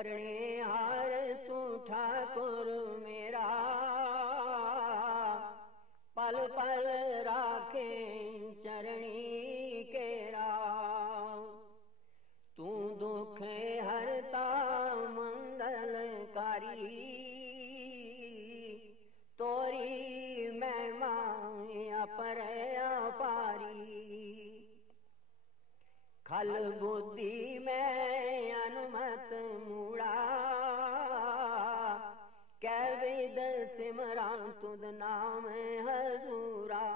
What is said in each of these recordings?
करने हार तू ठाकुर मेरा, पल पल राखे चरणी केरा। तू दुख हरता मंगलकारी, तोरी महिमा अपर अपारी। खल बुद्धि में अनुमत मूड़ा, कै विद सिमरा तुद नाम हजूरा।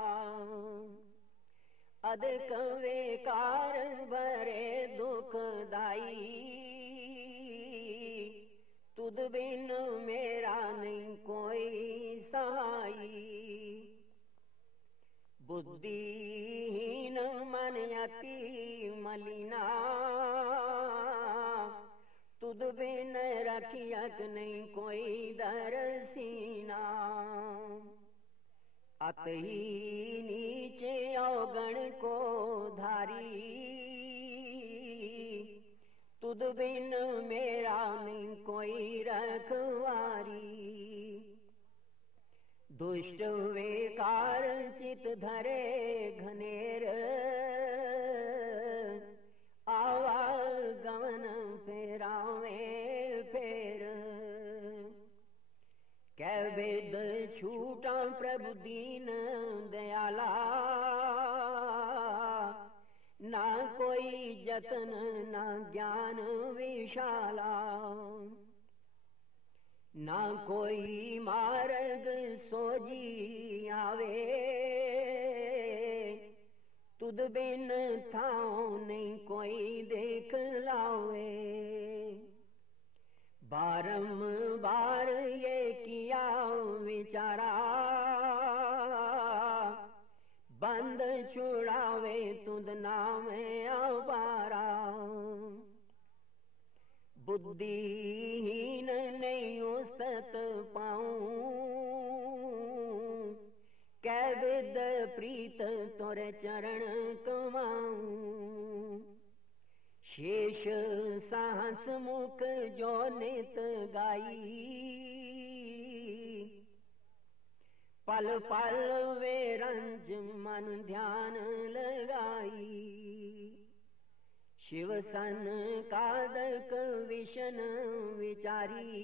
अधिक विकार भरे दुखदाई, तुद बिन मेरा नहीं कोई सहाई। बुद्धिहीन मन अति मलिना, तुद बिन रखियत नहीं कोई दरसीना। अतही नीचे अवगण को धारी, तुद बिन मेरा नहीं कोई रखवारी। दुष्ट विकार चित धरे घनेर, आवागमन फेरावे फेर। कै वेद छूटा प्रभु दीन दयाला, ना कोई जतन ना ज्ञान विशाला। ना कोई मार्ग सोजी आवे, तुद बिन थाओ नहीं कोई देख लावे। बारंबार ये किया विचारा, बंद छुड़ावे तुद नाम अपारा। बुद्धिहीन नहीं उस्तत पाऊं, कै विद प्रीत तोरे चरण कमाऊं। शेष साहस मुख जो नित गाई, पल पल वे रंज मन ध्यान लगाई। शिव सन कादक विशन विचारी,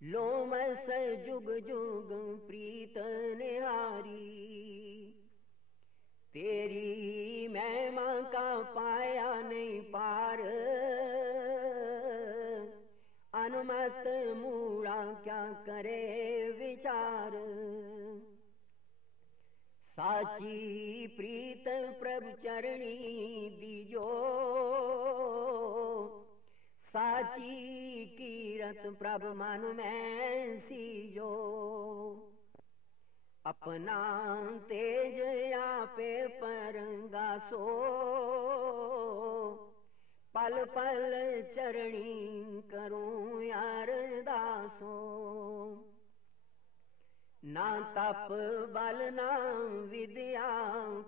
लोमस जुग जुग प्रीत निहारी। तेरी महिमा का पाया नहीं पार, अनुमत मूड़ा क्या करे विचार। साची प्रीत प्रभु चरणी दीजो, साची कीरत प्रभु मन में सीजो। अपना तेज आपे परंगासो, पल पल चरणी करूं यार दासो। ना तप बल ना विद्या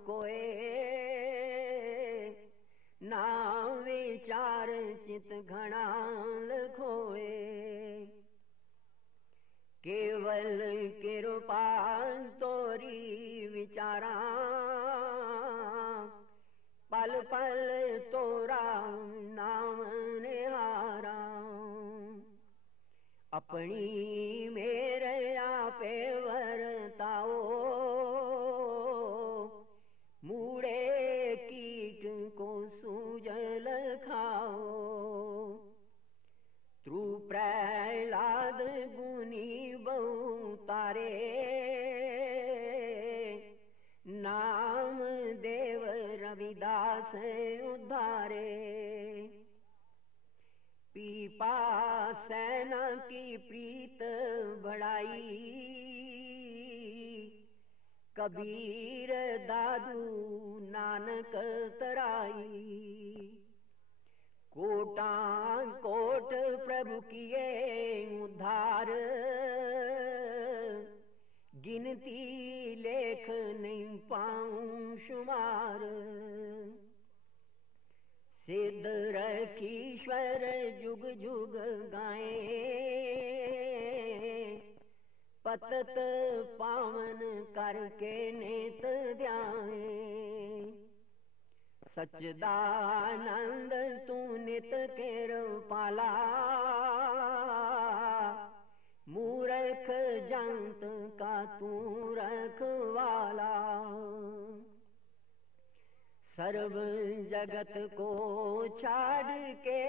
कोए, ना विचार चित घना लखोए। केवल कृपा तोरी विचारा, पल पल तोरा नाम निहारा। अपनी मेरे आपे वरताओ, मूड़े कीट को सूजल खाओ। त्रु प्रहलाद गुनी बहु तारे, नाम देव रविदास उद्धारे। पीपा सेना की प्रीत बढ़ाई, कबीर दादू नानक तराई। कोटा कोट प्रभु किए उद्धार, गिनती लेख नहीं पाऊं शुमार। सिद्ध रखीश्वर जुग जुग गाए, पतत पावन करके नेत ध्याए। सच्चिदानंद तू नित कृपाला, मूर्ख जंत का तू रखवाला। सर्व जगत को छाड़ के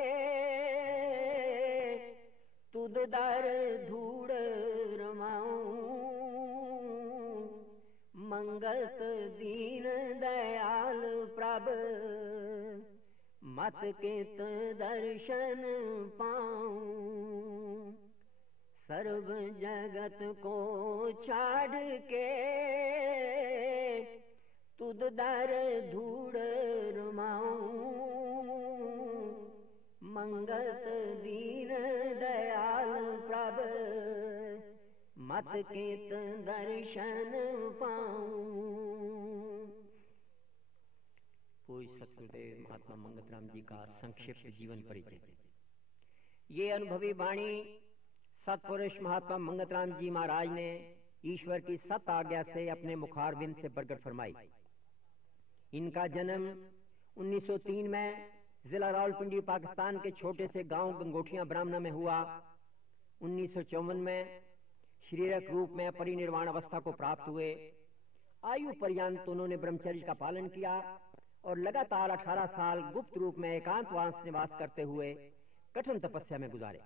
तुद दर धूड़ रमाऊं, मंगत दीन दयाल प्रभ मत कित दर्शन पाऊं। सर्व जगत को छाड़ के तुद दर धूड़ रमाऊं, मंगत दीन दयाल प्रभ मत कित दर्शन पाऊं। पूज्य सतगुरुदेव महात्मा मंगतराम जी का संक्षिप्त जीवन परिचय। ये अनुभवी वाणी सतपुरुष महात्मा मंगतराम जी महाराज ने ईश्वर की सत आज्ञा से अपने मुखारविंद से प्रकट फरमाई। इनका जन्म 1903 में जिला रावलपिंडी पाकिस्तान के छोटे से गांव गंगोठियां ब्राह्मणा में हुआ। 1954 में शारीरिक रूप में परिनिर्वाण अवस्था को प्राप्त हुए। आयु पर्यंत उन्होंने ब्रह्मचर्य का पालन किया और लगातार 18 साल गुप्त रूप में एकांतवास निवास करते हुए कठिन तपस्या में गुजारे।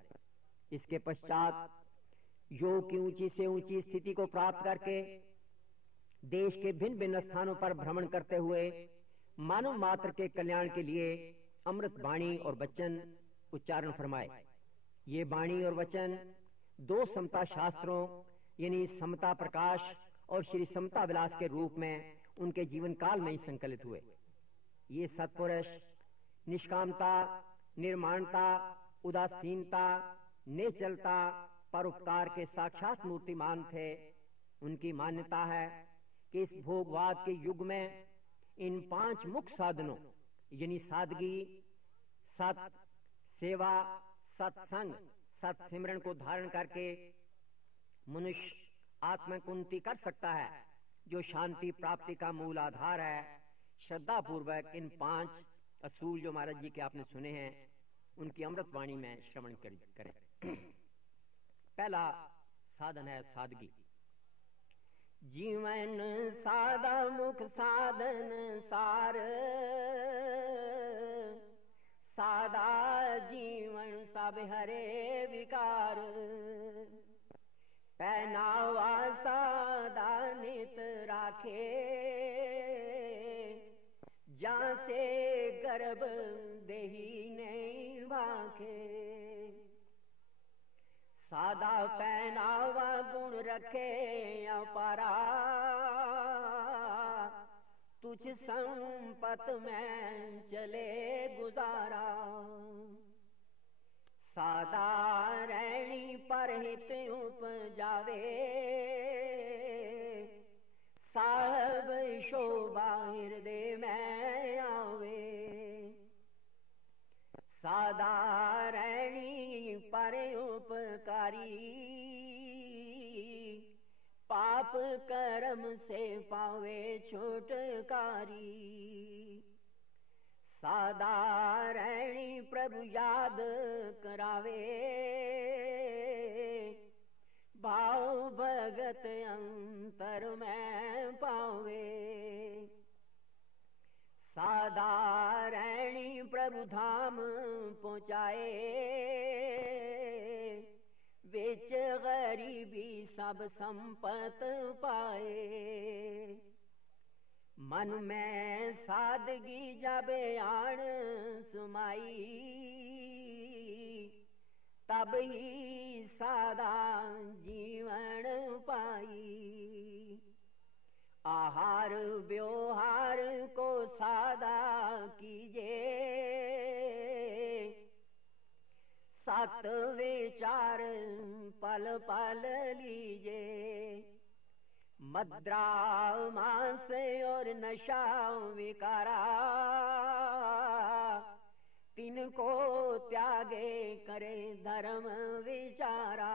इसके पश्चात योग की ऊंची से ऊंची स्थिति को प्राप्त करके देश के भिन्न भिन्न स्थानों पर भ्रमण करते हुए मानव मात्र के कल्याण के लिए अमृत वाणी और वचन उच्चारण फरमाए। ये वाणी और वचन दो समता शास्त्रों यानी समता प्रकाश और श्री समता विलास के रूप में उनके जीवन काल में ही संकलित हुए। ये सत्पुरुष निष्कामता, निर्माणता, उदासीनता, निश्चलता, परोपकार के साक्षात मूर्तिमान थे। उनकी मान्यता है कि इस भोगवाद के युग में इन 5 मुख्य साधनों यानी सादगी, सत, सेवा, सत्संग, सत्सिमरण को धारण करके मनुष्य आत्मकुंती कर सकता है, जो शांति प्राप्ति का मूल आधार है। श्रद्धा पूर्वक इन 5 असूल जो महाराज जी के आपने सुने हैं उनकी अमृत वाणी में श्रवण करें। पहला साधन है सादगी। जीवन सादा मुख साधन सार, सादा जीवन सब हरे विकार। पहनावा सादा नित राखे, जहाँ से गर्भ देही नहीं भाखे। सादा पहनावा गुण रखे अपारा, तुझ संपत में चले गुजारा। सादा रहनी परहित उपजावे, साहब शोभा हृदय में आवे। सादा रहनी पर उपकारी, पाप कर्म से पावे छुटकारी। सादा रहनी प्रभु याद करावे, भाव भगत अंतर में पावे। सादा रहनी प्रभु धाम पहुँचाए, विच गरीबी सब संपत पाए। मन में सादगी जाबे आण सुमाई, तब ही सादा जीवन पाई। आहार व्यवहार को सादा कीजिए, सत विचार पल पल लीजिए। मद्रा मांस और नशा विकारा, तिनको त्यागे करे धर्म विचारा।